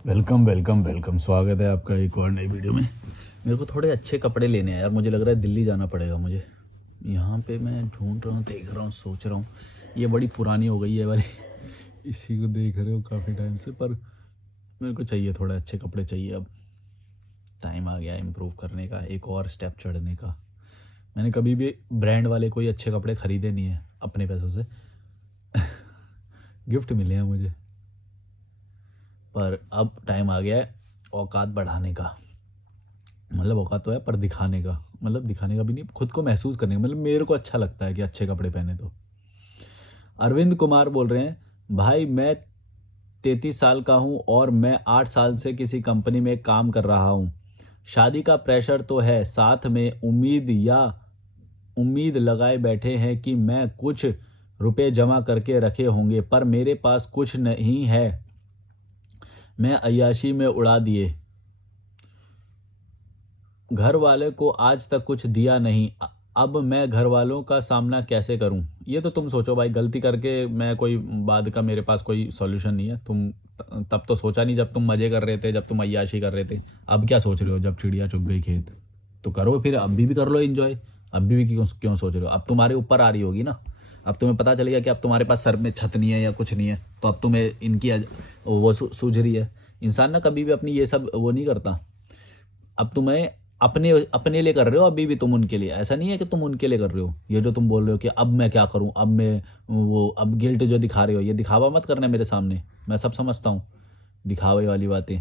Welcome welcome welcome, स्वागत है आपका एक और नई वीडियो में। मेरे को थोड़े अच्छे कपड़े लेने हैं यार। मुझे लग रहा है दिल्ली जाना पड़ेगा मुझे। यहाँ पे मैं ढूंढ रहा हूँ, देख रहा हूँ, सोच रहा हूँ। ये बड़ी पुरानी हो गई है वाली इसी को देख रहे हो काफ़ी टाइम से, पर मेरे को चाहिए, थोड़े अच्छे कपड़े चाहिए अब। टाइम आ गया इम्प्रूव करने का, एक और स्टेप चढ़ने का। मैंने कभी भी ब्रांड वाले कोई अच्छे कपड़े खरीदे नहीं हैं अपने पैसों से गिफ्ट मिले हैं मुझे। पर अब टाइम आ गया है औकात बढ़ाने का। मतलब औकात तो है पर दिखाने का, मतलब दिखाने का भी नहीं, खुद को महसूस करने का। मतलब मेरे को अच्छा लगता है कि अच्छे कपड़े पहने। तो अरविंद कुमार बोल रहे हैं, भाई मैं 33 साल का हूँ और मैं 8 साल से किसी कंपनी में काम कर रहा हूँ। शादी का प्रेशर तो है, साथ में उम्मीद लगाए बैठे हैं कि मैं कुछ रुपए जमा करके रखे होंगे, पर मेरे पास कुछ नहीं है। मैं अय्याशी में उड़ा दिए। घर वाले को आज तक कुछ दिया नहीं। अब मैं घर वालों का सामना कैसे करूं? ये तो तुम सोचो भाई। गलती करके मैं कोई बाद का, मेरे पास कोई सॉल्यूशन नहीं है। तुम तब तो सोचा नहीं जब तुम मजे कर रहे थे, जब तुम अय्याशी कर रहे थे। अब क्या सोच रहे हो जब चिड़िया चुग गई खेत? तो करो फिर, अभी भी कर लो एंजॉय। अभी भी क्यों क्यों सोच रहे हो? अब तुम्हारे ऊपर आ रही होगी ना। अब तुम्हें पता चलेगा कि अब तुम्हारे पास सर में छत नहीं है या कुछ नहीं है, तो अब तुम्हें इनकी वो सूझ रही है। इंसान ना कभी भी अपनी ये सब वो नहीं करता। अब तुम्हें अपने अपने लिए कर रहे हो अभी भी तुम उनके लिए। ऐसा नहीं है कि तुम उनके लिए कर रहे हो। ये जो तुम बोल रहे हो कि अब मैं क्या करूं, अब मैं वो, अब गिल्ट जो दिखा रहे हो, ये दिखावा मत करना मेरे सामने। मैं सब समझता हूँ, दिखावे वाली बातें।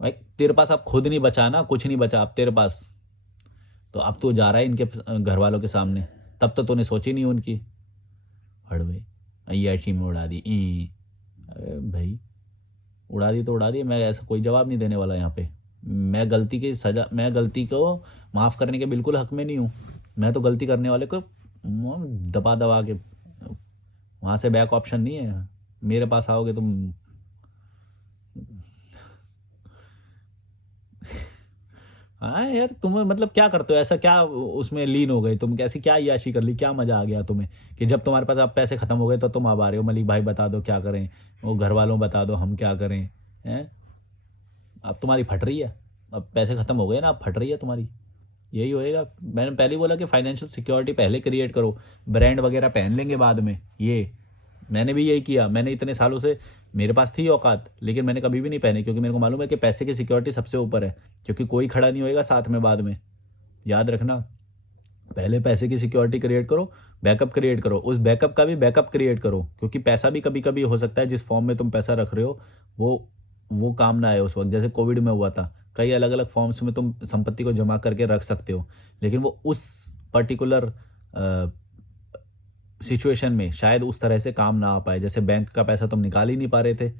भाई तेरे पास अब खुद नहीं बचा ना, कुछ नहीं बचा अब तेरे पास। तो अब तो जा रहा है इनके घर वालों के सामने। तब तो तूने सोची नहीं उनकी। हड़वे अय्याशी में उड़ा दी। अरे भाई, उड़ा दी तो उड़ा दी। मैं ऐसा कोई जवाब नहीं देने वाला यहाँ पे। मैं गलती को माफ़ करने के बिल्कुल हक में नहीं हूँ। मैं तो गलती करने वाले को दबा दबा के, वहाँ से बैक ऑप्शन नहीं है। मेरे पास आओगे तुम। हाँ यार, तुम्हें मतलब क्या करते हो ऐसा? क्या उसमें लीन हो गए तुम? कैसी क्या याशी कर ली? क्या मजा आ गया तुम्हें कि जब तुम्हारे पास अब पैसे खत्म हो गए तो तुम अब आ रहे हो, मलिक भाई बता दो क्या करें, वो घर वालों बता दो हम क्या करें? हैं? अब तुम्हारी फट रही है। अब पैसे खत्म हो गए ना, अब फट रही है तुम्हारी। यही होएगा। मैंने पहले ही बोला कि फाइनेंशियल सिक्योरिटी पहले क्रिएट करो। ब्रांड वगैरह पहन लेंगे बाद में। ये मैंने भी यही किया। मैंने इतने सालों से, मेरे पास थी औकात, लेकिन मैंने कभी भी नहीं पहने, क्योंकि मेरे को मालूम है कि पैसे की सिक्योरिटी सबसे ऊपर है। क्योंकि कोई खड़ा नहीं होएगा साथ में बाद में। याद रखना, पहले पैसे की सिक्योरिटी क्रिएट करो, बैकअप क्रिएट करो, उस बैकअप का भी बैकअप क्रिएट करो। क्योंकि पैसा भी कभी कभी हो सकता है जिस फॉर्म में तुम पैसा रख रहे हो वो काम ना आए उस वक्त। जैसे कोविड में हुआ था, कई अलग अलग फॉर्म्स में तुम संपत्ति को जमा करके रख सकते हो, लेकिन वो उस पर्टिकुलर सिचुएशन में शायद उस तरह से काम ना आ पाए। जैसे बैंक का पैसा तुम निकाल ही नहीं पा रहे थे,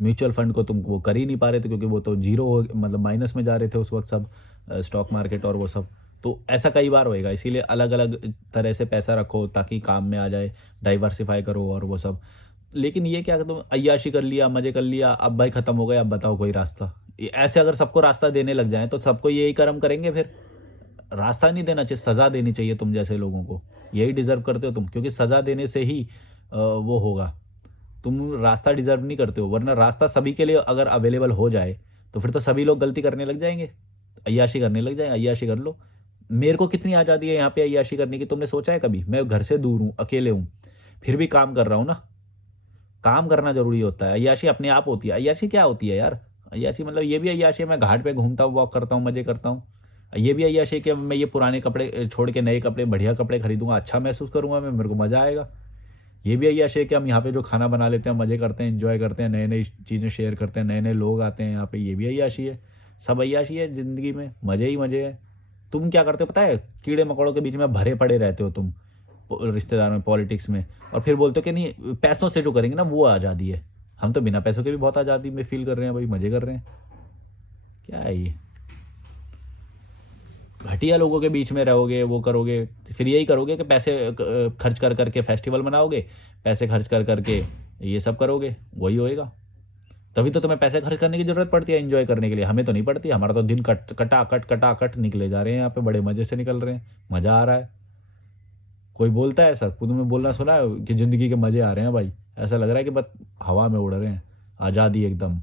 म्यूचुअल फंड को तुम वो कर ही नहीं पा रहे थे, क्योंकि वो तो जीरो हो, मतलब माइनस में जा रहे थे उस वक्त सब, स्टॉक मार्केट और वो सब। तो ऐसा कई बार होएगा, इसीलिए अलग अलग तरह से पैसा रखो ताकि काम में आ जाए। डाइवर्सिफाई करो और वो सब। लेकिन ये क्या, तुम अय्याशी कर लिया, मजे कर लिया, अब भाई खत्म हो गया, अब बताओ कोई रास्ता? ऐसे अगर सबको रास्ता देने लग जाए तो सबको यही कर्म करेंगे फिर। रास्ता नहीं देना चाहिए, सजा देनी चाहिए तुम जैसे लोगों को। यही डिजर्व करते हो तुम, क्योंकि सजा देने से ही वो होगा। तुम रास्ता डिजर्व नहीं करते हो, वरना रास्ता सभी के लिए अगर अवेलेबल हो जाए तो फिर तो सभी लोग गलती करने लग जाएंगे, अय्याशी करने लग जाएंगे। अय्याशी कर लो। मेरे को कितनी आज़ादी है यहाँ पे अय्याशी करने की, तुमने सोचा है कभी? मैं घर से दूर हूँ, अकेले हूँ, फिर भी काम कर रहा हूँ ना। काम करना जरूरी होता है। अय्याशी अपने आप होती है। अय्याशी क्या होती है यार? अय्याशी मतलब ये भी अय्याशी है, मैं घाट पे घूमता हूँ, वॉक करता हूँ, मजे करता हूँ। ये भी अय्याशी है कि मैं ये पुराने कपड़े छोड़ के नए कपड़े, बढ़िया कपड़े खरीदूंगा, अच्छा महसूस करूंगा मैं, मेरे को मजा आएगा। ये भी अय्याशी है कि हम यहाँ पे जो खाना बना लेते हैं, मजे करते हैं, एंजॉय करते हैं, नए नई चीज़ें शेयर करते हैं, नए नए लोग आते हैं यहाँ पे। ये भी अय्याशी है। सब अय्याशी है जिंदगी में, मजे ही मजे है। तुम क्या करते हो पता है? कीड़े मकोड़ों के बीच में भरे पड़े रहते हो तुम, रिश्तेदार में, पॉलिटिक्स में, और फिर बोलते हो कि नहीं पैसों से जो करेंगे ना वो आज़ादी है। हम तो बिना पैसों के भी बहुत आज़ादी में फील कर रहे हैं भाई, मजे कर रहे हैं। क्या है ये? घटिया लोगों के बीच में रहोगे, वो करोगे, फिर यही करोगे कि पैसे खर्च कर करके फेस्टिवल मनाओगे, पैसे खर्च कर करके ये सब करोगे, वही होएगा। तभी तो तुम्हें पैसे खर्च करने की जरूरत पड़ती है एंजॉय करने के लिए। हमें तो नहीं पड़ती। हमारा तो दिन कटा कट निकले जा रहे हैं यहाँ पे, बड़े मजे से निकल रहे हैं, मजा आ रहा है। कोई बोलता है ऐसा? तुमने बोलना सुना है कि जिंदगी के मजे आ रहे हैं भाई? ऐसा लग रहा है कि बस हवा में उड़ रहे हैं। आज़ादी एकदम।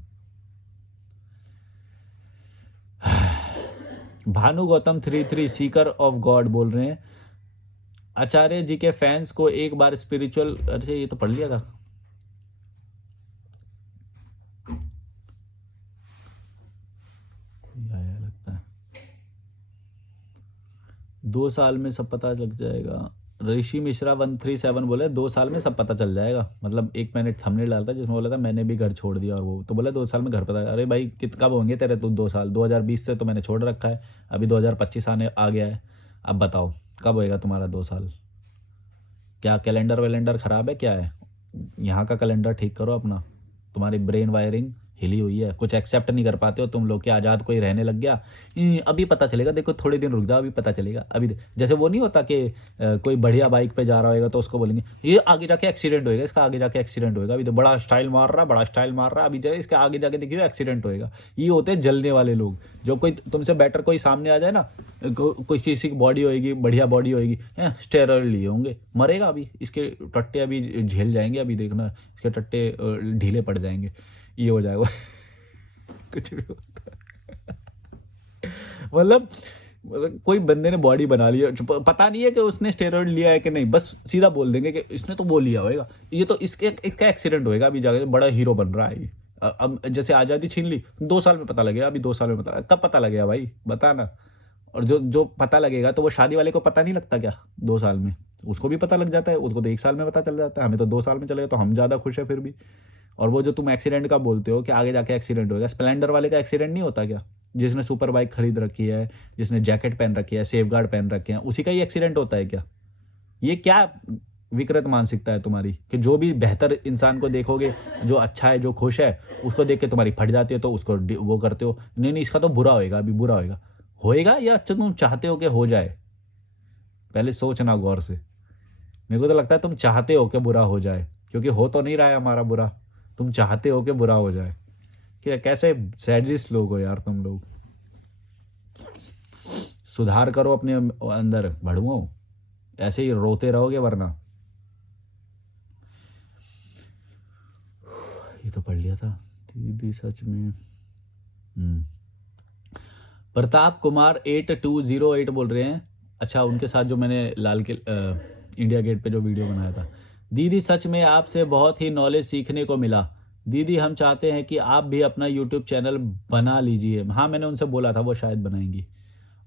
भानु गौतम 33 सीकर ऑफ गॉड बोल रहे हैं, आचार्य जी के फैंस को एक बार स्पिरिचुअल, अच्छा ये तो पढ़ लिया था। आया लगता है 2 साल में सब पता लग जाएगा। ऋषि मिश्रा 137 बोले 2 साल में सब पता चल जाएगा। मतलब एक मैंने थंबनेल डाला था जिसमें बोला था मैंने भी घर छोड़ दिया, और वो तो बोला 2 साल में घर पता। अरे भाई कब होंगे तेरे तो 2 साल? 2020 से तो मैंने छोड़ रखा है, अभी 2025 आने आ गया है। अब बताओ कब होएगा तुम्हारा 2 साल? क्या कैलेंडर वैलेंडर खराब है क्या है? यहाँ का कैलेंडर ठीक करो अपना। तुम्हारी ब्रेन वायरिंग हिली हुई है, कुछ एक्सेप्ट नहीं कर पाते हो तुम लोग कि आज़ाद कोई रहने लग गया। अभी पता चलेगा, देखो थोड़े दिन रुक जाओ, अभी पता चलेगा। अभी जैसे वो नहीं होता कि कोई बढ़िया बाइक पे जा रहा होगा तो उसको बोलेंगे ये आगे जाके एक्सीडेंट होएगा, इसका आगे जाके एक्सीडेंट होएगा, अभी तो बड़ा स्टाइल मार रहा, बड़ा स्टाइल मार रहा, अभी जाए इसके आगे जाके देखिए एक्सीडेंट होएगा। ये होते हैं जलने वाले लोग। जो कोई तुमसे बेटर कोई सामने आ जाए ना, कोई किसी की बॉडी होएगी, बढ़िया बॉडी होएगी, स्टेरॉइड लिए होंगे, मरेगा अभी, इसके टट्टे अभी झेल जाएंगे, अभी देखना इसके टट्टे ढीले पड़ जाएंगे, ये हो जाएगा। कुछ भी होता है। मतलब कोई बंदे ने बॉडी बना ली, पता नहीं है कि उसने स्टेरॉइड लिया है कि नहीं, बस सीधा बोल देंगे कि इसने तो वो लिया होगा, ये तो इसका एक्सीडेंट होएगा, अभी जाकर बड़ा हीरो बन रहा है। अब जैसे आज़ादी छीन ली 2 साल में पता लगेगा, अभी 2 साल में पता कब पता लगेगा भाई बता ना। और जो पता लगेगा तो वो शादी वाले को पता नहीं लगता क्या 2 साल में? उसको भी पता लग जाता है, उसको तो 1 साल में पता चल जाता है, हमें तो 2 साल में चलेगा, तो हम ज़्यादा खुश है फिर भी। और वो जो तुम एक्सीडेंट का बोलते हो कि आगे जाके एक्सीडेंट होगा, स्प्लेंडर वाले का एक्सीडेंट नहीं होता क्या? जिसने सुपर बाइक खरीद रखी है, जिसने जैकेट पहन रखी है, सेफ गार्ड पहन रखे हैं, उसी का ही एक्सीडेंट होता है क्या? ये क्या विकृत मानसिकता है तुम्हारी कि जो भी बेहतर इंसान को देखोगे, जो अच्छा है, जो खुश है, उसको देख के तुम्हारी फट जाती है, तो उसको वो करते हो, नहीं नहीं इसका तो बुरा होएगा, अभी बुरा होएगा। होएगा या अच्छा तुम चाहते हो कि हो जाए? पहले सोचना गौर से। मेरे को तो लगता है तुम चाहते हो कि बुरा हो जाए, क्योंकि हो तो नहीं रहा है हमारा बुरा, तुम चाहते हो कि बुरा हो जाए। क्या कैसे सैडिस्ट लोग हो यार तुम लोग। सुधार करो अपने अंदर भड़ुओ, ऐसे ही रोते रहोगे वरना। ये तो पढ़ लिया था दीदी सच में। प्रताप कुमार 8208 बोल रहे हैं, अच्छा उनके साथ जो मैंने लाल के इंडिया गेट पे जो वीडियो बनाया था। दीदी सच में आपसे बहुत ही नॉलेज सीखने को मिला। दीदी हम चाहते हैं कि आप भी अपना यूट्यूब चैनल बना लीजिए। हाँ मैंने उनसे बोला था, वो शायद बनाएंगी।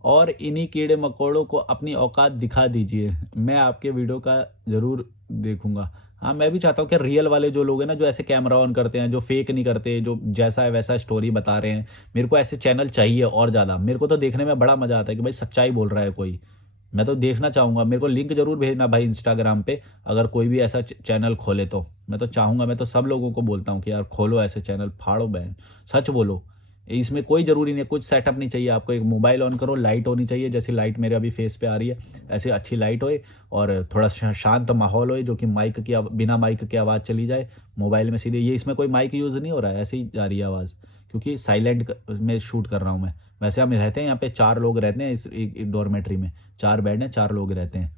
और इन्हीं कीड़े मकोड़ों को अपनी औकात दिखा दीजिए। मैं आपके वीडियो का ज़रूर देखूंगा। हाँ मैं भी चाहता हूँ कि रियल वाले जो लोग हैं ना, जो ऐसे कैमरा ऑन करते हैं, जो फेक नहीं करते, जो जैसा है वैसा स्टोरी बता रहे हैं, मेरे को ऐसे चैनल चाहिए और ज़्यादा। मेरे को तो देखने में बड़ा मज़ा आता है कि भाई सच्चाई बोल रहा है कोई। मैं तो देखना चाहूँगा, मेरे को लिंक जरूर भेजना भाई इंस्टाग्राम पे, अगर कोई भी ऐसा चैनल खोले तो। मैं तो चाहूँगा, मैं तो सब लोगों को बोलता हूँ कि यार खोलो ऐसे चैनल, फाड़ो बहन, सच बोलो। इसमें कोई ज़रूरी नहीं है, कुछ सेटअप नहीं चाहिए आपको। एक मोबाइल ऑन करो, लाइट होनी चाहिए, जैसी लाइट मेरे अभी फेस पे आ रही है ऐसे अच्छी लाइट होए, और थोड़ा शांत माहौल होए, जो कि माइक की बिना माइक की आवाज़ चली जाए मोबाइल में सीधे। ये इसमें कोई माइक यूज़ नहीं हो रहा है, ऐसे ही जा रही है आवाज़, क्योंकि साइलेंट में शूट कर रहा हूँ मैं। वैसे हम रहते हैं यहाँ पे 4 लोग रहते हैं, इस एक डॉर्मेट्री में 4 बेड हैं, 4 लोग रहते हैं।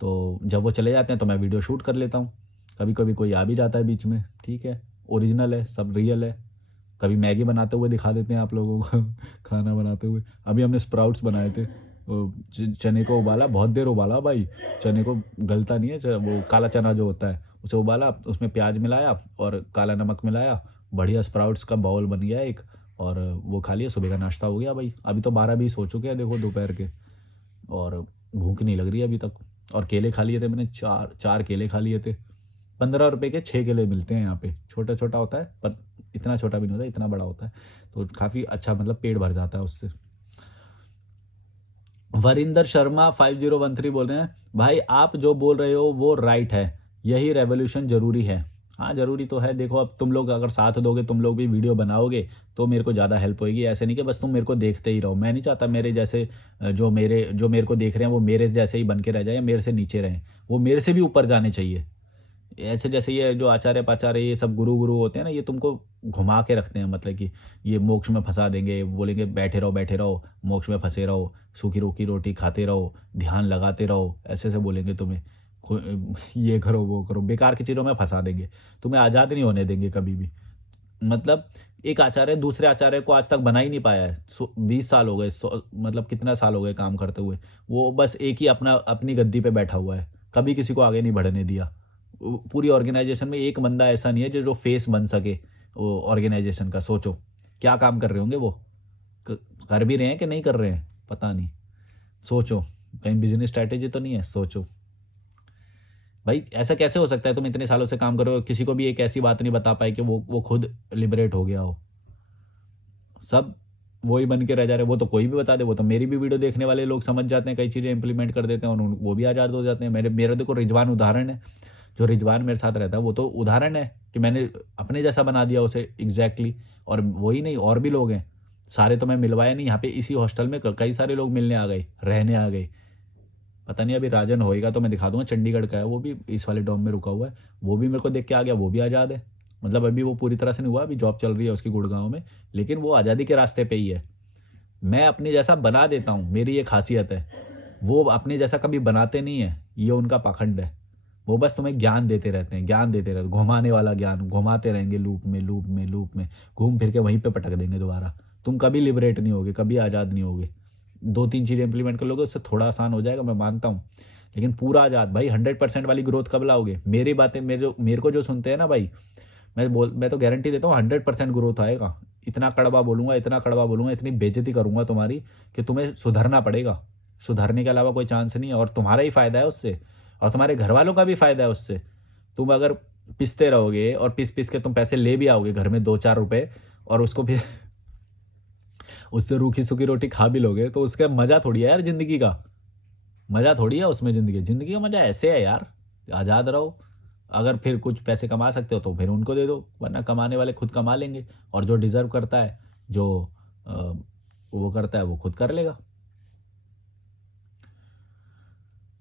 तो जब वो चले जाते हैं तो मैं वीडियो शूट कर लेता हूँ। कभी कभी कोई आ भी जाता है बीच में, ठीक है, ओरिजिनल है, सब रियल है। कभी मैगी बनाते हुए दिखा देते हैं आप लोगों को खाना बनाते हुए। अभी हमने स्प्राउट्स बनाए थे, चने को उबाला, बहुत देर उबाला भाई, चने को गलता नहीं है, वो काला चना जो होता है उसे उबाला, उसमें प्याज मिलाया और काला नमक मिलाया, बढ़िया स्प्राउट्स का बाउल बन गया एक, और वो खा लिया, सुबह का नाश्ता हो गया भाई। अभी तो 12-20 हो चुके हैं देखो दोपहर के, और भूख नहीं लग रही है अभी तक। और केले खा लिए थे मैंने, 4 केले खा लिए थे। 15 रुपए के 6 केले मिलते हैं यहाँ पे, छोटा छोटा होता है पर इतना छोटा भी नहीं होता, इतना बड़ा होता है, तो काफ़ी अच्छा, मतलब पेट भर जाता है उससे। वरिंदर शर्मा 5013 बोल रहे हैं, भाई आप जो बोल रहे हो वो राइट है, यही रेवोल्यूशन जरूरी है। हाँ जरूरी तो है, देखो अब तुम लोग अगर साथ दोगे, तुम लोग भी वीडियो बनाओगे तो मेरे को ज़्यादा हेल्प होगी। ऐसे नहीं कि बस तुम मेरे को देखते ही रहो। मैं नहीं चाहता मेरे जैसे जो मेरे को देख रहे हैं वो मेरे जैसे ही बन के रह जाए, या मेरे से नीचे रहें, वो मेरे से भी ऊपर जाने चाहिए। ऐसे जैसे ये जो आचार्य पाचार्य ये सब गुरु गुरु होते हैं ना, ये तुमको घुमा के रखते हैं, मतलब कि ये मोक्ष में फंसा देंगे, बोलेंगे बैठे रहो मोक्ष में फंसे रहो, सूखी रोकी रोटी खाते रहो, ध्यान लगाते रहो, ऐसे ऐसे बोलेंगे तुम्हें, ये करो वो करो, बेकार की चीज़ों में फंसा देंगे, तुम्हें आज़ाद नहीं होने देंगे कभी भी। मतलब एक आचार्य दूसरे आचार्य को आज तक बना ही नहीं पाया है। 20 साल हो गए, मतलब कितना साल हो गए काम करते हुए। वो बस एक ही अपनी गद्दी पे बैठा हुआ है, कभी किसी को आगे नहीं बढ़ने दिया। पूरी ऑर्गेनाइजेशन में एक बंदा ऐसा नहीं है जो फेस बन सके ऑर्गेनाइजेशन का। सोचो क्या काम कर रहे होंगे वो, कर भी रहे हैं कि नहीं कर रहे हैं पता नहीं। सोचो कहीं बिजनेस स्ट्रैटेजी तो नहीं है। सोचो भाई, ऐसा कैसे हो सकता है तुम इतने सालों से काम कर रहे हो, किसी को भी एक ऐसी बात नहीं बता पाए कि वो खुद लिबरेट हो गया हो। सब वही बन के रह जा रहे। वो तो कोई भी बता दे, वो तो मेरी भी वीडियो देखने वाले लोग समझ जाते हैं, कई चीज़ें इंप्लीमेंट कर देते हैं और वो भी आज़ाद हो जाते हैं। मेरा देखो रिजवान उदाहरण है। जो रिजवान मेरे साथ रहता है वो तो उदाहरण है कि मैंने अपने जैसा बना दिया उसे एग्जैक्टली। और वही नहीं, और भी लोग हैं। सारे तो मैं मिलवाया नहीं, यहाँ पे इसी हॉस्टल में कई सारे लोग मिलने आ गए, रहने आ गए। पता नहीं अभी राजन होएगा तो मैं दिखा दूंगा, चंडीगढ़ का है वो भी, इस वाले डॉम में रुका हुआ है। वो भी मेरे को देख के आ गया, वो भी आज़ाद है। मतलब अभी वो पूरी तरह से नहीं हुआ, अभी जॉब चल रही है उसकी गुड़गांव में, लेकिन वो आज़ादी के रास्ते पे ही है। मैं अपने जैसा बना देता हूँ, मेरी ये खासियत है। वो अपने जैसा कभी बनाते नहीं है, ये उनका पाखंड है। वो बस तुम्हें ज्ञान देते रहते हैं, ज्ञान देते रहते, घुमाने वाला ज्ञान घुमाते रहेंगे, लूप में लूप में लूप में, घूम फिर के वहीं पे पटक देंगे दोबारा। तुम कभी लिबरेट नहीं होगे, कभी आज़ाद नहीं होगे। 2-3 चीज़ें इंप्लीमेंट कर लोगे, उससे थोड़ा आसान हो जाएगा, मैं मानता हूँ। लेकिन पूरा आज़ाद भाई 100% वाली ग्रोथ कब लाओगे? मेरी बातें मेरे को जो सुनते हैं ना भाई, मैं तो गारंटी देता हूँ 100% ग्रोथ आएगा। इतना कड़वा बोलूंगा, इतना कड़वा बोलूंगा, इतनी बेइज्जती करूंगा तुम्हारी कि तुम्हें सुधरना पड़ेगा। सुधरने के अलावा कोई चांस नहीं है, और तुम्हारा ही फायदा है उससे, और तुम्हारे घर वालों का भी फायदा है उससे। तुम अगर पिसते रहोगे और पिस पिस के तुम पैसे ले भी आओगे घर में 2-4 रुपए, और उसको फिर उससे रूखी सूखी रोटी खा भी लोगे, तो उसका मजा थोड़ी है यार जिंदगी का। मजा थोड़ी है उसमें, जिंदगी का मजा ऐसे है यार। आज़ाद रहो। अगर फिर कुछ पैसे कमा सकते हो तो फिर उनको दे दो, वरना कमाने वाले खुद कमा लेंगे। और जो डिजर्व करता है, जो अ, वो करता है, वो खुद कर लेगा।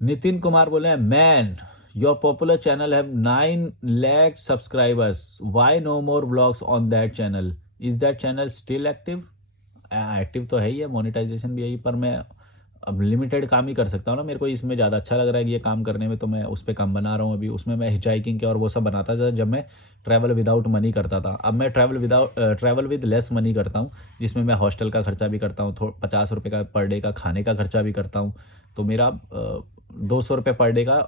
नितिन कुमार बोले हैं, man your popular channel have 9 lakh subscribers, why no more vlogs on that channel, is that channel still active? Active तो है ही है, मोनेटाइजेशन भी है ही, पर मैं अब लिमिटेड काम ही कर सकता हूँ ना। मेरे को इसमें ज़्यादा अच्छा लग रहा है कि ये काम करने में, तो मैं उस पर कम बना रहा हूँ अभी। उसमें मैं हिचाइकिंग के और वो सब बनाता था जब मैं ट्रैवल विदाउट मनी करता था। अब मैं ट्रैवल विद लेस मनी करता हूँ, जिसमें मैं हॉस्टल का खर्चा भी करता हूँ, 50 रुपये का पर डे का खाने का खर्चा भी करता हूँ। तो मेरा 200 रुपये पर डे का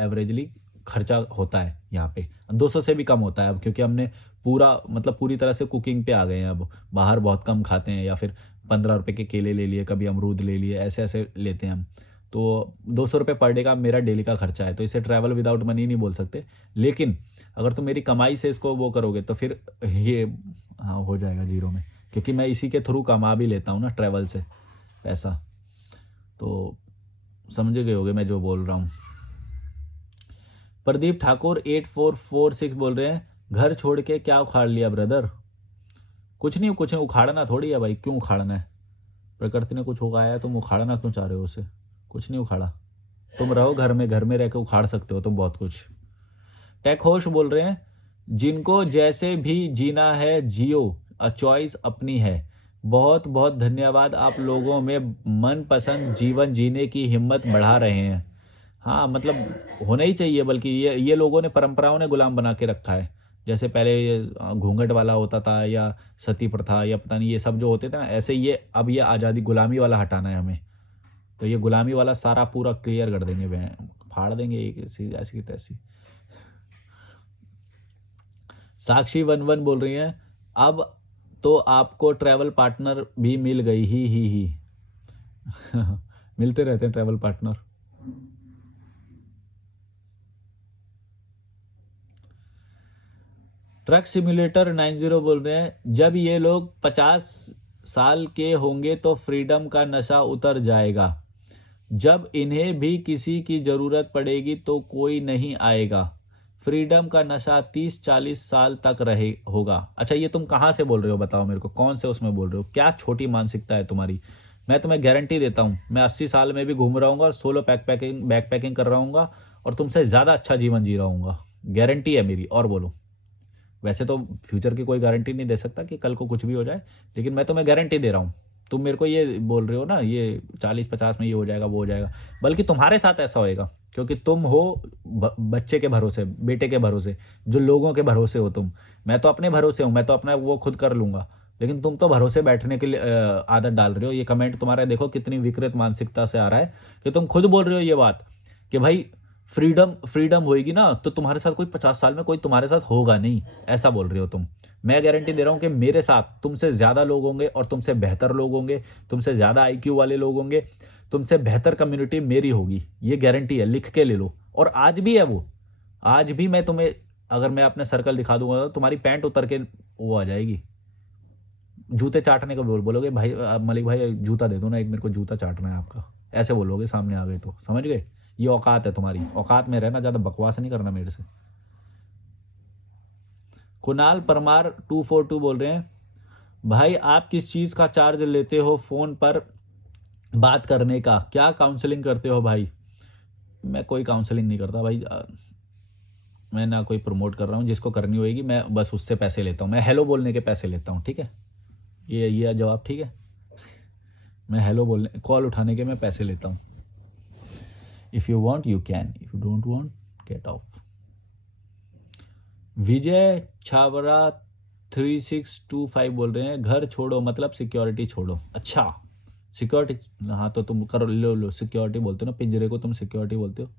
एवरेजली खर्चा होता है यहाँ पे। 200 से भी कम होता है अब, क्योंकि हमने पूरी तरह से कुकिंग पे आ गए हैं अब। बाहर बहुत कम खाते हैं, या फिर 15 रुपये के केले ले लिए, कभी अमरूद ले लिए, ऐसे ऐसे लेते हैं हम। तो 200 रुपये पर डे का मेरा डेली का खर्चा है, तो इसे ट्रैवल विदाउट मनी नहीं बोल सकते। लेकिन अगर तुम मेरी कमाई से इसको वो करोगे तो फिर ये, हाँ, हो जाएगा जीरो में, क्योंकि मैं इसी के थ्रू कमा भी लेता हूँ ना, ट्रैवल से पैसा। तो समझ गए होगे मैं जो बोल रहा हूँ। प्रदीप ठाकुर 8446 बोल रहे हैं, घर छोड़ के क्या उखाड़ लिया ब्रदर? कुछ नहीं, कुछ नहीं उखाड़ना थोड़ी है भाई, क्यों उखाड़ना है? प्रकृति ने कुछ उगाया है, तुम उखाड़ना क्यों चाह रहे हो उसे? कुछ नहीं उखाड़ा। तुम रहो घर में, घर में रह के उखाड़ सकते हो तुम बहुत कुछ। टेक होश बोल रहे हैं, जिनको जैसे भी जीना है जियो, चॉइस अपनी है। बहुत बहुत धन्यवाद, आप लोगों में मनपसंद जीवन जीने की हिम्मत बढ़ा रहे हैं। हाँ मतलब होना ही चाहिए, बल्कि ये लोगों ने, परंपराओं ने गुलाम बना के रखा है। जैसे पहले ये घूंघट वाला होता था, या सती प्रथा, या पता नहीं ये सब जो होते थे ना, ऐसे ये अब ये आज़ादी गुलामी वाला हटाना है हमें। तो ये गुलामी वाला सारा पूरा क्लियर कर देंगे, फाड़ देंगे एक ऐसी की तैसी। साक्षी 11 बोल रही हैं, अब तो आपको ट्रैवल पार्टनर भी मिल गई ही मिलते रहते हैं ट्रैवल पार्टनर। ट्रक सिम्युलेटर 90 बोल रहे हैं, जब ये लोग 50 साल के होंगे तो फ्रीडम का नशा उतर जाएगा। जब इन्हें भी किसी की जरूरत पड़ेगी तो कोई नहीं आएगा। फ्रीडम का नशा 30-40 साल तक रहे होगा। अच्छा, ये तुम कहाँ से बोल रहे हो बताओ मेरे को, कौन से उसमें बोल रहे हो? क्या छोटी मानसिकता है तुम्हारी? मैं तुम्हें गारंटी देता हूँ, मैं 80 साल में भी घूम रहा हूँ, सोलो बैक पैकिंग कर रहा हूँ, और तुमसे ज़्यादा अच्छा जीवन जी रहा हूँ। गारंटी है मेरी। और बोलो। वैसे तो फ्यूचर की कोई गारंटी नहीं दे सकता कि कल को कुछ भी हो जाए, लेकिन मैं तुम्हें गारंटी दे रहा हूँ। तुम मेरे को ये बोल रहे हो ना, ये 40-50 में ये हो जाएगा, वो हो जाएगा, बल्कि तुम्हारे साथ ऐसा होएगा। क्योंकि तुम हो बच्चे के भरोसे, बेटे के भरोसे, जो लोगों के भरोसे हो तुम। मैं तो अपने भरोसे हूँ, मैं तो अपना वो खुद कर लूँगा, लेकिन तुम तो भरोसे बैठने के लिए आदत डाल रहे हो। ये कमेंट तुम्हारा देखो कितनी विकृत मानसिकता से आ रहा है कि तुम खुद बोल रहे हो ये बात कि भाई फ्रीडम फ्रीडम होएगी ना तो तुम्हारे साथ कोई 50 साल में कोई तुम्हारे साथ होगा नहीं, ऐसा बोल रहे हो तुम। मैं गारंटी दे रहा हूँ कि मेरे साथ तुमसे ज़्यादा लोग होंगे और तुमसे बेहतर लोग होंगे, तुमसे ज़्यादा आईक्यू वाले लोग होंगे, तुमसे बेहतर कम्युनिटी मेरी होगी, ये गारंटी है, लिख के ले लो। और आज भी है वो, आज भी मैं तुम्हें अगर मैं अपने सर्कल दिखा दूंगा तो तुम्हारी पैंट उतर के वो आ जाएगी। जूते चाटने का बोलोगे भाई मलिक भाई जूता दे दो ना एक, मेरे को जूता चाटना है आपका, ऐसे बोलोगे सामने आ गए तो, समझ गए? ये औकात है तुम्हारी, औकात में रहना, ज़्यादा बकवास नहीं करना मेरे से। कुणाल परमार 242 बोल रहे हैं, भाई आप किस चीज़ का चार्ज लेते हो फ़ोन पर बात करने का? क्या काउंसलिंग करते हो भाई? मैं कोई काउंसलिंग नहीं करता भाई, मैं ना कोई प्रमोट कर रहा हूँ, जिसको करनी होगी मैं बस उससे पैसे लेता हूँ। मैं हेलो बोलने के पैसे लेता हूँ, ठीक है? ये जवाब ठीक है? मैं हेलो बोलने, कॉल उठाने के मैं पैसे लेता हूँ। If you want you can, if you don't want get out. Vijay Chhabra 3625 बोल रहे हैं, घर छोड़ो मतलब सिक्योरिटी छोड़ो। अच्छा सिक्योरिटी, हाँ तो तुम करो, लो सिक्योरिटी बोलते हो ना, पिंजरे को तुम सिक्योरिटी बोलते हो।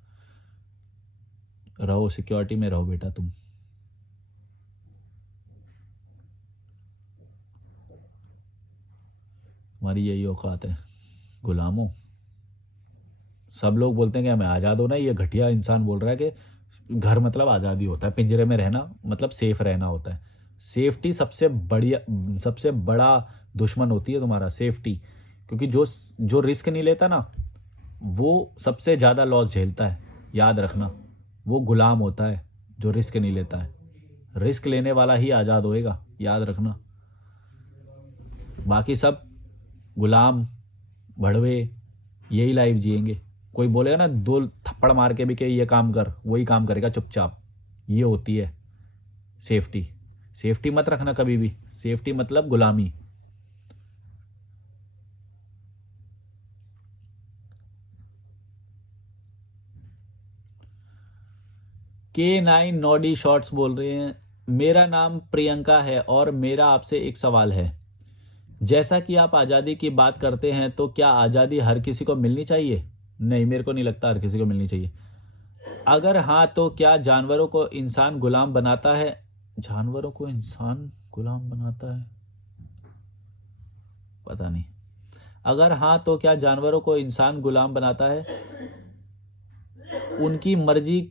रहो सिक्योरिटी में रहो बेटा तुम। तुम्हारी यही औकात है गुलामों। सब लोग बोलते हैं कि हमें आज़ाद होना है, ये घटिया इंसान बोल रहा है कि घर मतलब आज़ादी होता है, पिंजरे में रहना मतलब सेफ रहना होता है। सेफ्टी सबसे बढ़िया, सबसे बड़ा दुश्मन होती है तुम्हारा, सेफ्टी। क्योंकि जो जो रिस्क नहीं लेता ना वो सबसे ज़्यादा लॉस झेलता है, याद रखना। वो गुलाम होता है जो रिस्क नहीं लेता है, रिस्क लेने वाला ही आज़ाद होएगा, याद रखना। बाकी सब गुलाम भड़वे यही लाइफ जिएंगे। कोई बोलेगा ना दो थप्पड़ मार के भी कि ये काम कर, वही काम करेगा चुपचाप। ये होती है सेफ्टी। सेफ्टी मत रखना कभी भी, सेफ्टी मतलब गुलामी। K9 नॉडी शॉर्ट्स बोल रहे हैं, मेरा नाम प्रियंका है और मेरा आपसे एक सवाल है। जैसा कि आप आज़ादी की बात करते हैं तो क्या आज़ादी हर किसी को मिलनी चाहिए? नहीं, मेरे को नहीं लगता हर किसी को मिलनी चाहिए। अगर हाँ तो क्या जानवरों को इंसान गुलाम बनाता है? जानवरों को इंसान गुलाम बनाता है, पता नहीं। अगर हाँ तो क्या जानवरों को इंसान गुलाम बनाता है? उनकी मर्जी,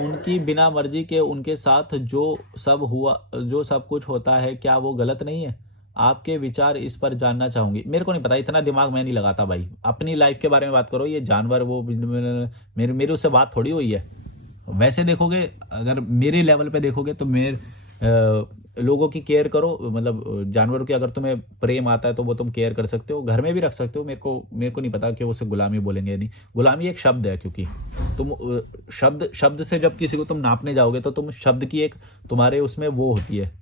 उनकी बिना मर्जी के उनके साथ जो सब हुआ, जो सब कुछ होता है, क्या वो गलत नहीं है? आपके विचार इस पर जानना चाहूंगी। मेरे को नहीं पता, इतना दिमाग मैं नहीं लगाता भाई। अपनी लाइफ के बारे में बात करो, ये जानवर वो मेरे मेरे उससे बात थोड़ी हुई है। वैसे देखोगे, अगर मेरे लेवल पे देखोगे तो लोगों की केयर करो, मतलब जानवरों की अगर तुम्हें प्रेम आता है तो वो तुम केयर कर सकते हो, घर में भी रख सकते हो। मेरे को नहीं पता कि उसे गुलामी बोलेंगे या नहीं। गुलामी एक शब्द है, क्योंकि तुम शब्द से जब किसी को तुम नापने जाओगे तो तुम शब्द की एक तुम्हारे उसमें वो होती है।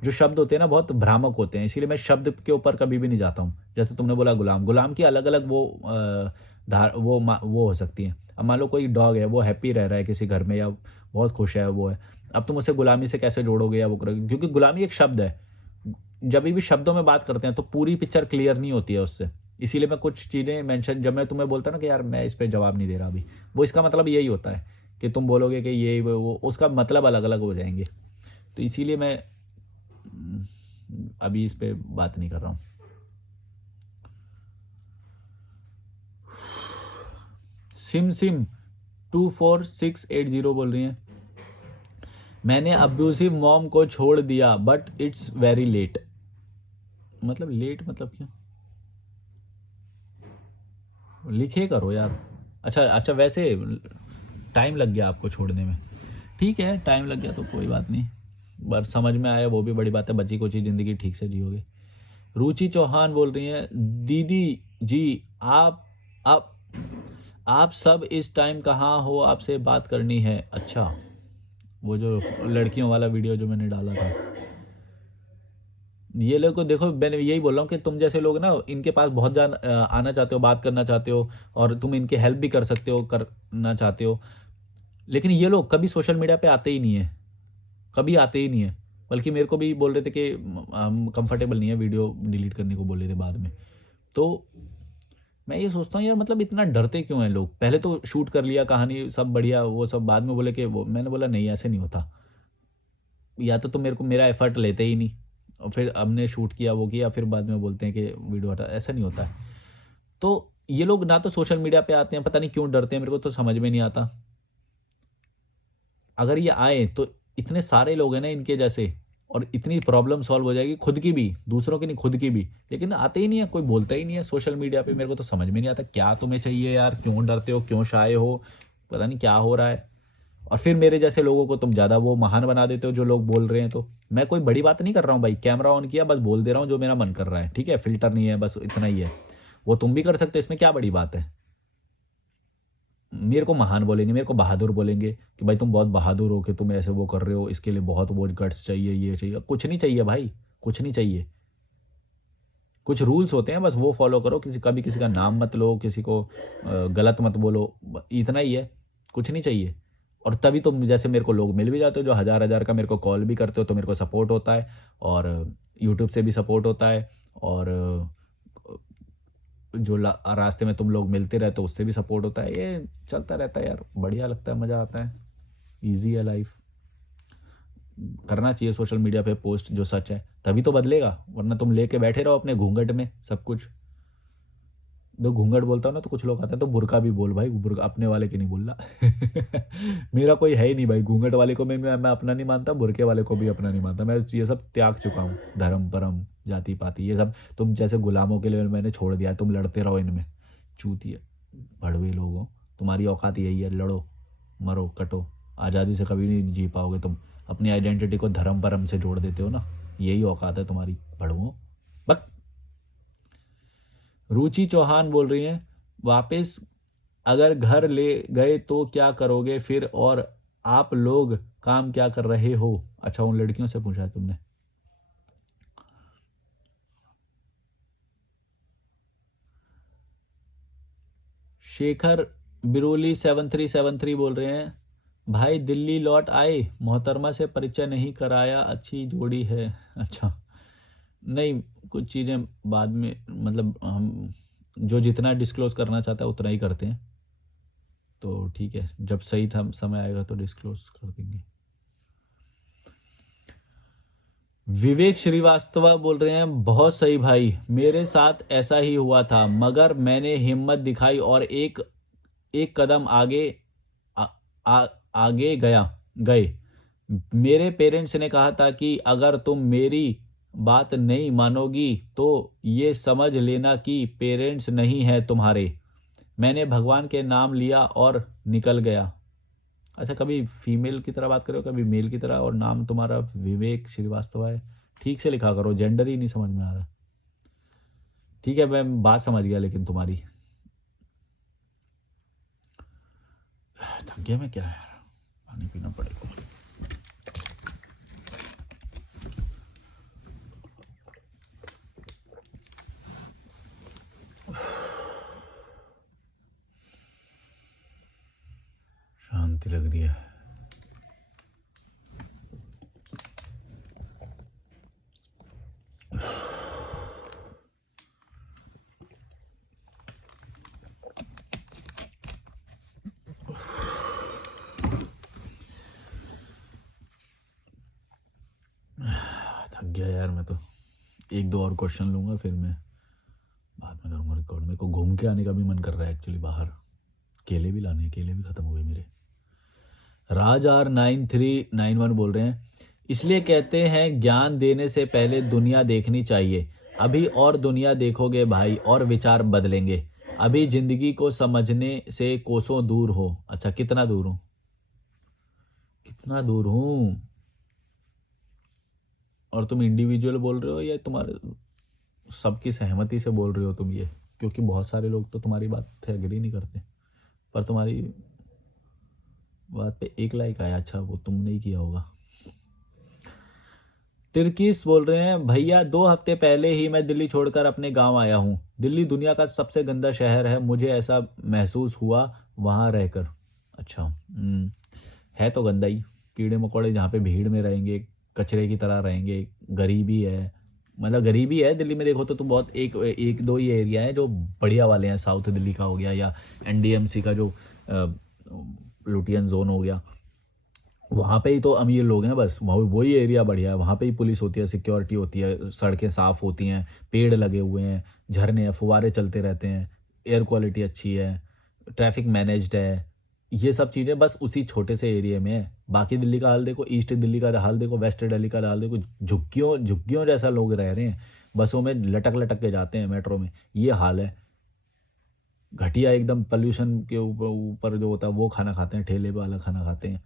जो शब्द होते हैं ना बहुत भ्रामक होते हैं, इसीलिए मैं शब्द के ऊपर कभी भी नहीं जाता हूँ। जैसे तुमने बोला गुलाम की अलग अलग वो वो हो सकती हैं। अब मान लो कोई डॉग है, वो हैप्पी रह रहा है किसी घर में या बहुत खुश है वो है, अब तुम उसे गुलामी से कैसे जोड़ोगे या वो करोगे? क्योंकि गुलामी एक शब्द है। जब भी शब्दों में बात करते हैं तो पूरी पिक्चर क्लियर नहीं होती है उससे। इसीलिए मैं कुछ चीज़ें मेंशन, जब मैं तुम्हें बोलता ना कि यार मैं इस पर जवाब नहीं दे रहा अभी, वो इसका मतलब यही होता है कि तुम बोलोगे कि ये वो, उसका मतलब अलग अलग हो जाएंगे। तो इसीलिए मैं अभी इस पर बात नहीं कर रहा हूँ। सिम 24680 बोल रही हैं, मैंने अब्यूसिव मॉम को छोड़ दिया बट इट्स वेरी लेट। मतलब लेट मतलब क्यों? लिखे करो यार। अच्छा वैसे टाइम लग गया आपको छोड़ने में, ठीक है, टाइम लग गया तो कोई बात नहीं, बट समझ में आया वो भी बड़ी बात है। बची कुछ ज़िंदगी ठीक से जियोगे। रुचि चौहान बोल रही हैं, दीदी जी आप आप सब इस टाइम कहाँ हो, आपसे बात करनी है। अच्छा, वो जो लड़कियों वाला वीडियो जो मैंने डाला था, ये लोग को देखो, मैं यही बोल रहा हूँ कि तुम जैसे लोग ना इनके पास बहुत आना चाहते हो, बात करना चाहते हो, और तुम इनकी हेल्प भी कर सकते हो, करना चाहते हो, लेकिन ये लोग कभी सोशल मीडिया पे आते ही नहीं है, कभी आते ही नहीं है। बल्कि मेरे को भी बोल रहे थे कि हम कंफर्टेबल नहीं है, वीडियो डिलीट करने को बोल रहे थे बाद में। तो मैं ये सोचता हूँ यार, मतलब इतना डरते क्यों हैं लोग? पहले तो शूट कर लिया कहानी सब बढ़िया, वो सब बाद में बोले कि वो, मैंने बोला नहीं ऐसे नहीं होता। या तो तुम मेरे को मेरा एफर्ट लेते ही नहीं, और फिर हमने शूट किया वो किया, फिर बाद में बोलते हैं कि वीडियो हटा, ऐसा नहीं होता है। तो ये लोग ना तो सोशल मीडिया पे आते हैं, पता नहीं क्यों डरते हैं, मेरे को तो समझ में नहीं आता। अगर ये आए तो इतने सारे लोग हैं ना इनके जैसे, और इतनी प्रॉब्लम सॉल्व हो जाएगी, खुद की भी, दूसरों की नहीं, खुद की भी। लेकिन आते ही नहीं है, कोई बोलता ही नहीं है सोशल मीडिया पे। मेरे को तो समझ में नहीं आता क्या तुम्हें चाहिए यार, क्यों डरते हो, क्यों शाये हो, पता नहीं क्या हो रहा है। और फिर मेरे जैसे लोगों को तुम ज़्यादा वो महान बना देते हो, जो लोग बोल रहे हैं। तो मैं कोई बड़ी बात नहीं कर रहा हूँ भाई, कैमरा ऑन किया, बस बोल दे रहा हूँ जो मेरा मन कर रहा है, ठीक है, फिल्टर नहीं है, बस इतना ही है। वो तुम भी कर सकते हो, इसमें क्या बड़ी बात है? मेरे को महान बोलेंगे, मेरे को बहादुर बोलेंगे कि भाई तुम बहुत बहादुर हो कि तुम ऐसे वो कर रहे हो, इसके लिए बहुत वो गट्स चाहिए, ये चाहिए। कुछ नहीं चाहिए भाई, कुछ नहीं चाहिए। कुछ रूल्स होते हैं, बस वो फॉलो करो, किसी का भी किसी का नाम मत लो, किसी को गलत मत बोलो, इतना ही है, कुछ नहीं चाहिए। और तभी तुम जैसे मेरे को लोग मिल भी जाते हो जो हज़ार हज़ार का मेरे को कॉल भी करते हो, तो मेरे को सपोर्ट होता है, और यूट्यूब से भी सपोर्ट होता है, और जो रास्ते में तुम लोग मिलते रहते हो उससे भी सपोर्ट होता है। ये चलता रहता है यार, बढ़िया लगता है, मज़ा आता है, ईजी है लाइफ। करना चाहिए सोशल मीडिया पे पोस्ट जो सच है, तभी तो बदलेगा, वरना तुम लेके बैठे रहो अपने घूंघट में सब कुछ। दो घूंघट बोलता हूँ ना तो कुछ लोग आते हैं, तो बुर्का भी बोल भाई, बुर्का अपने वाले की नहीं बोल रहा। मेरा कोई है ही नहीं भाई, घूंघट वाले को मैं अपना नहीं मानता, बुरके वाले को भी अपना नहीं मानता। मैं ये सब त्याग चुका हूँ, धर्म परम जाति पाति ये सब तुम जैसे गुलामों के लिए मैंने छोड़ दिया है। तुम लड़ते रहो इनमें, चूतिए भड़वे लोग हो। तुम्हारी औकात यही है, लड़ो मरो कटो, आज़ादी से कभी नहीं जी पाओगे तुम। अपनी आइडेंटिटी को धर्म परम से जोड़ देते हो ना, यही औकात है तुम्हारी, भड़वो। बस। रुचि चौहान बोल रही हैं, वापस अगर घर ले गए तो क्या करोगे फिर, और आप लोग काम क्या कर रहे हो? अच्छा, उन लड़कियों से पूछा है तुमने। शेखर बिरोली 7373 बोल रहे हैं, भाई दिल्ली लौट आए, मोहतरमा से परिचय नहीं कराया, अच्छी जोड़ी है। अच्छा, नहीं, कुछ चीज़ें बाद में, मतलब हम जो जितना डिस्क्लोज करना चाहता है उतना ही करते हैं। तो ठीक है, जब सही समय आएगा तो डिस्क्लोज कर देंगे। विवेक श्रीवास्तव बोल रहे हैं, बहुत सही भाई, मेरे साथ ऐसा ही हुआ था, मगर मैंने हिम्मत दिखाई और एक एक कदम आगे आ, आ, आगे गए। मेरे पेरेंट्स ने कहा था कि अगर तुम मेरी बात नहीं मानोगी तो ये समझ लेना कि पेरेंट्स नहीं है तुम्हारे। मैंने भगवान के नाम लिया और निकल गया। अच्छा, कभी फीमेल की तरह बात करो, कभी मेल की तरह, और नाम तुम्हारा विवेक श्रीवास्तव है। ठीक से लिखा करो, जेंडर ही नहीं समझ में आ रहा। ठीक है, मैं बात समझ गया, लेकिन तुम्हारी थक गया मैं क्या यार, पानी पीना पड़ेगा। शांति लग रही है। थक गया यार मैं तो। एक दो और क्वेश्चन लूंगा, फिर मैं बाद में करूंगा रिकॉर्ड। मेरे को घूम के आने का भी मन कर रहा है एक्चुअली बाहर। केले भी लाने हैं, केले भी खत्म हो गए मेरे। राज आर 9391 बोल रहे हैं, इसलिए कहते हैं ज्ञान देने से पहले दुनिया देखनी चाहिए। अभी और दुनिया देखोगे भाई और विचार बदलेंगे। अभी जिंदगी को समझने से कोसों दूर हो। अच्छा, कितना दूर हूँ? कितना दूर हूँ? और तुम इंडिविजुअल बोल रहे हो या तुम्हारे सबकी सहमति से बोल रहे हो तुम ये? क्योंकि बहुत सारे लोग तो तुम्हारी बात से एग्री नहीं करते, पर तुम्हारी बात पे एक लाइक आया। अच्छा, वो तुमने ही किया होगा। टिर्किस बोल रहे हैं, भैया 2 हफ्ते पहले ही मैं दिल्ली छोड़कर अपने गांव आया हूँ। दिल्ली दुनिया का सबसे गंदा शहर है, मुझे ऐसा महसूस हुआ वहां रहकर। अच्छा। है तो गंदा ही। कीड़े मकोड़े जहाँ पे भीड़ में रहेंगे, कचरे की तरह रहेंगे, गरीबी है। मतलब गरीबी है दिल्ली में, देखो तो बहुत एक एक दो ही एरिया है जो बढ़िया वाले हैं। साउथ दिल्ली का हो गया, या एनडीएमसी का जो लुटियन जोन हो गया, वहाँ पे ही तो अमीर लोग हैं बस। वही एरिया बढ़िया है, वहाँ पे ही पुलिस होती है, सिक्योरिटी होती है, सड़कें साफ़ होती हैं, पेड़ लगे हुए हैं, झरने हैं, फुवारे चलते रहते हैं, एयर क्वालिटी अच्छी है, ट्रैफिक मैनेज्ड है। ये सब चीज़ें बस उसी छोटे से एरिया में है। बाकी दिल्ली का हाल देखो, ईस्ट दिल्ली का हाल देखो, वेस्ट दिल्ली का हाल देखो, झुग्गियों झुग्गियों जैसा लोग रह रहे हैं, बसों में लटक लटक के जाते हैं, मेट्रो में। ये हाल है। घटिया एकदम, पोल्यूशन के ऊपर ऊपर जो होता है वो खाना खाते हैं, ठेले पे वाला खाना खाते हैं।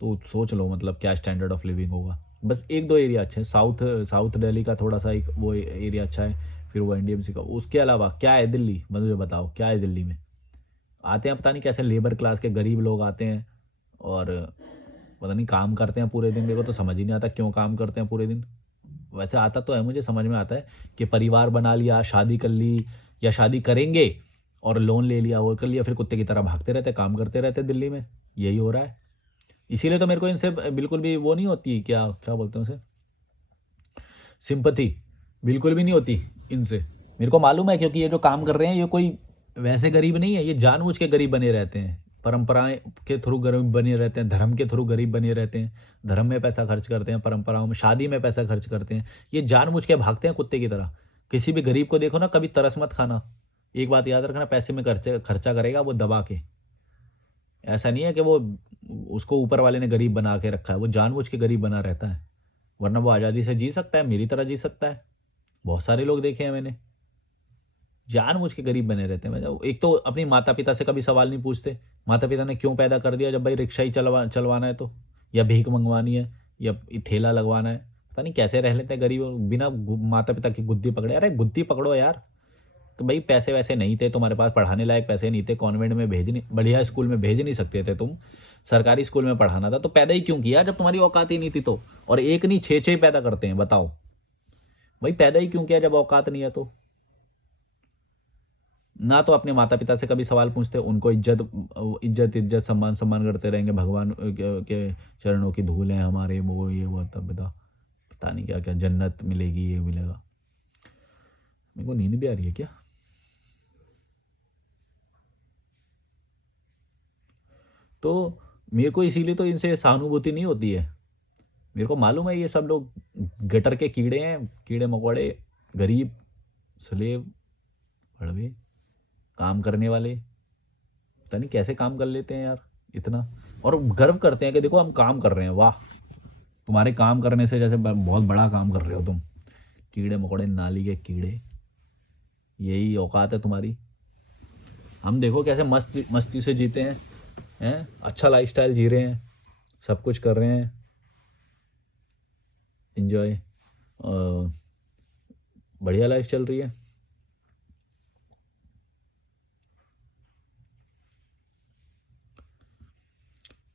तो सोच लो मतलब क्या स्टैंडर्ड ऑफ लिविंग होगा। बस एक दो एरिया अच्छे हैं, साउथ साउथ दिल्ली का थोड़ा सा एक वो एरिया अच्छा है, फिर वो एनडीएमसी का। उसके अलावा क्या है दिल्ली, मुझे बताओ क्या है दिल्ली में। आते हैं पता नहीं कैसे लेबर क्लास के गरीब लोग आते हैं, और पता नहीं काम करते हैं पूरे दिन। मेरे को तो समझ ही नहीं आता क्यों काम करते हैं पूरे दिन। वैसे आता तो है, मुझे समझ में आता है कि परिवार बना लिया, शादी कर ली, या शादी करेंगे और लोन ले लिया, वो कर लिया, फिर कुत्ते की तरह भागते रहते, काम करते रहते दिल्ली में। यही हो रहा है। इसीलिए तो मेरे को इनसे बिल्कुल भी वो नहीं होती, क्या क्या बोलते हैं उसे, सिंपथी बिल्कुल भी नहीं होती इनसे। मेरे को मालूम है, क्योंकि ये जो काम कर रहे हैं ये कोई वैसे गरीब नहीं है, ये जानबूझ के गरीब बने रहते हैं, परंपराएं के थ्रू गरीब बने रहते हैं, धर्म के थ्रू गरीब बने रहते हैं, धर्म में पैसा खर्च करते हैं, परंपराओं में, शादी में पैसा खर्च करते हैं। ये जानबूझ के भागते हैं कुत्ते की तरह। किसी भी गरीब को देखो ना, कभी तरस मत खाना। एक बात याद रखना, पैसे में खर्चा खर्चा करेगा वो दबा के। ऐसा नहीं है कि वो उसको ऊपर वाले ने गरीब बना के रखा है, वो जानबूझ के गरीब बना रहता है। वरना वो आज़ादी से जी सकता है, मेरी तरह जी सकता है। बहुत सारे लोग देखे हैं मैंने, जानबूझ के गरीब बने रहते हैं। एक तो अपनी माता पिता से कभी सवाल नहीं पूछते, माता पिता ने क्यों पैदा कर दिया, जब भाई रिक्शा ही चलवाना है तो, या भीख मंगवानी है, या ठेला लगवाना है। पता नहीं कैसे रह लेते हैं गरीब बिना माता पिता की गुद्दी पकड़े। अरे गुद्दी पकड़ो यार, कि भाई पैसे वैसे नहीं थे तुम्हारे पास, पढ़ाने लायक पैसे नहीं थे, कॉन्वेंट में भेज नहीं, बढ़िया स्कूल में भेज नहीं सकते थे तुम, सरकारी स्कूल में पढ़ाना था, तो पैदा ही क्यों किया जब तुम्हारी औकात ही नहीं थी तो। और एक नहीं, छः छः पैदा करते हैं, बताओ भाई पैदा ही क्यों किया जब औकात नहीं है तो। ना तो अपने माता पिता से कभी सवाल पूछते, उनको इज्जत इज्जत इज्जत सम्मान सम्मान करते रहेंगे, भगवान के चरणों की धूल है हमारे, वो ये वो तब बता, पता नहीं क्या क्या जन्नत मिलेगी, ये मिलेगा। मेरे को नींद भी आ रही है क्या। तो मेरे को इसीलिए तो इनसे सहानुभूति नहीं होती है। मेरे को मालूम है ये सब लोग गटर के कीड़े हैं, कीड़े मकोड़े, गरीब, स्लेव, भड़वे, काम करने वाले। पता नहीं कैसे काम कर लेते हैं यार इतना, और गर्व करते हैं कि देखो हम काम कर रहे हैं, वाह तुम्हारे काम करने से जैसे बहुत बड़ा काम कर रहे हो तुम। कीड़े मकोड़े, नाली के कीड़े, यही औकात है तुम्हारी। हम देखो कैसे मस्ती मस्ती से जीते हैं, अच्छा लाइफस्टाइल जी रहे हैं, सब कुछ कर रहे हैं, एंजॉय, बढ़िया लाइफ चल रही है।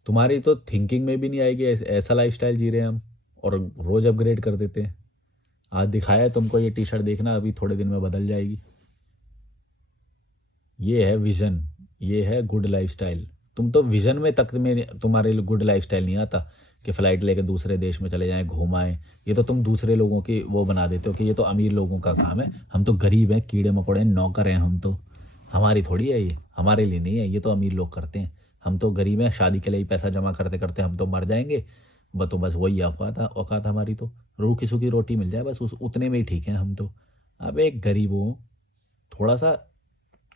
तुम्हारी तो थिंकिंग में भी नहीं आएगी, ऐसा लाइफस्टाइल जी रहे हैं हम, और रोज अपग्रेड कर देते हैं। आज दिखाया है तुमको ये टी शर्ट, देखना अभी थोड़े दिन में बदल जाएगी। ये है विजन, ये है गुड लाइफस्टाइल। तुम तो विजन में तक में तुम्हारे गुड लाइफस्टाइल नहीं आता कि फ्लाइट लेके दूसरे देश में चले जाएं, घूमाएं। ये तो तुम दूसरे लोगों की वो बना देते हो कि ये तो अमीर लोगों का काम है, हम तो गरीब हैं, कीड़े मकोड़े हैं, नौकर हैं हम तो। हमारी थोड़ी है ये, हमारे लिए नहीं है, ये तो अमीर लोग करते हैं। हम तो गरीब हैं, शादी के लिए ही पैसा जमा करते करते हम तो मर जाएंगे। तो बस वही औकात हमारी तो, रूखी सूखी रोटी मिल जाए बस, उस उतने में ही ठीक है हम तो। अब एक गरीब हो, थोड़ा सा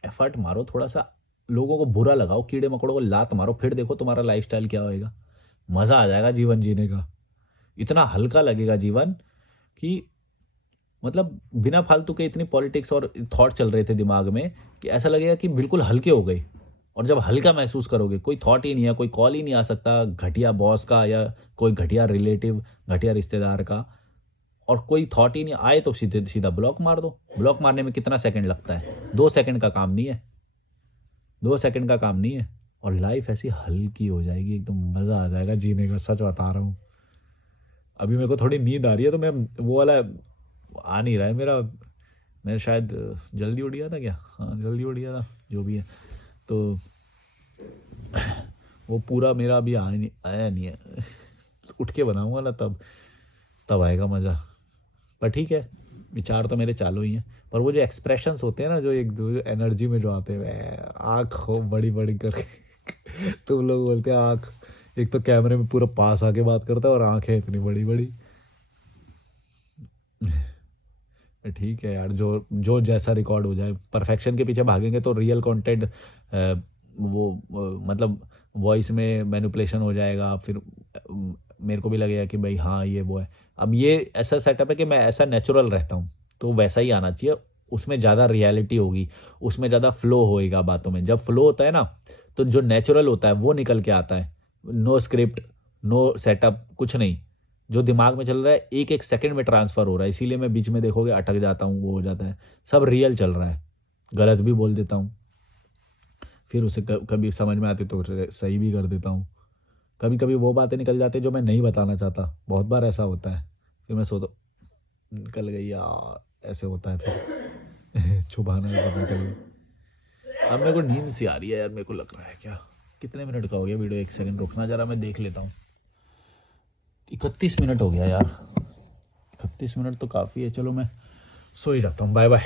एफर्ट मारो, थोड़ा सा लोगों को बुरा लगाओ, कीड़े मकोड़ों को लात मारो, फिर देखो तुम्हारा लाइफस्टाइल क्या होएगा। मज़ा आ जाएगा जीवन जीने का, इतना हल्का लगेगा जीवन कि मतलब बिना फालतू के इतनी पॉलिटिक्स और थॉट चल रहे थे दिमाग में, कि ऐसा लगेगा कि बिल्कुल हल्के हो गए। और जब हल्का महसूस करोगे, कोई थॉट ही नहीं है, कोई कॉल ही नहीं आ सकता घटिया बॉस का, या कोई घटिया रिलेटिव, घटिया रिश्तेदार का, और कोई थॉट ही नहीं आए तो सीधे सीधा ब्लॉक मार दो। ब्लॉक मारने में कितना सेकंड लगता है, 2 सेकंड का काम नहीं है, 2 सेकंड का काम नहीं है। और लाइफ ऐसी हल्की हो जाएगी, एकदम मज़ा आ जाएगा जीने का, सच बता रहा हूँ। अभी मेरे को थोड़ी नींद आ रही है तो मैं वो वाला आ नहीं रहा है मेरा। मैं शायद जल्दी उठ गया था क्या, हाँ जल्दी उठ गया था, जो भी है। तो वो पूरा मेरा अभी आया नहीं है। उठ के बनाऊंगा ना तब तब आएगा मज़ा। पर ठीक है, विचार तो मेरे चालू ही हैं। पर वो जो एक्सप्रेशंस होते हैं ना, जो एक दो एनर्जी में जो आते हैं, आँख हो बड़ी बड़ी करके तुम लोग बोलते हैं आँख, एक तो कैमरे में पूरा पास आके बात करता है और आँखें इतनी बड़ी बड़ी। ठीक है यार, जो जो जैसा रिकॉर्ड हो जाए, परफेक्शन के पीछे भागेंगे तो रियल कंटेंट मतलब वॉइस में मैनिपुलेशन हो जाएगा, फिर मेरे को भी लगेगा कि भाई हाँ ये वो है। अब ये ऐसा सेटअप है कि मैं ऐसा नेचुरल रहता हूँ, तो वैसा ही आना चाहिए। उसमें ज़्यादा रियलिटी होगी, उसमें ज़्यादा फ्लो होएगा बातों में। जब फ्लो होता है ना, तो जो नेचुरल होता है वो निकल के आता है। नो स्क्रिप्ट, नो सेटअप, कुछ नहीं। जो दिमाग में चल रहा है एक एक सेकंड में ट्रांसफर हो रहा है, इसीलिए मैं बीच में देखोगे अटक जाता हूँ, वो हो जाता है। सब रियल चल रहा है, गलत भी बोल देता हूँ, फिर उसे कभी समझ में आती तो सही भी कर देता हूँ। कभी कभी वो बातें निकल जाती है जो मैं नहीं बताना चाहता, बहुत बार ऐसा होता है। फिर मैं सोचता निकल गई यार, ऐसे होता है फिर छुपाना है पता निकल गई। अब मेरे को नींद सी आ रही है यार, मेरे को लग रहा है क्या, कितने मिनट का हो गया वीडियो, एक सेकंड रुकना जरा, मैं देख लेता हूँ। 31 मिनट हो गया यार, 31 मिनट तो काफ़ी है। चलो मैं सो ही जाता हूँ, बाय बाय।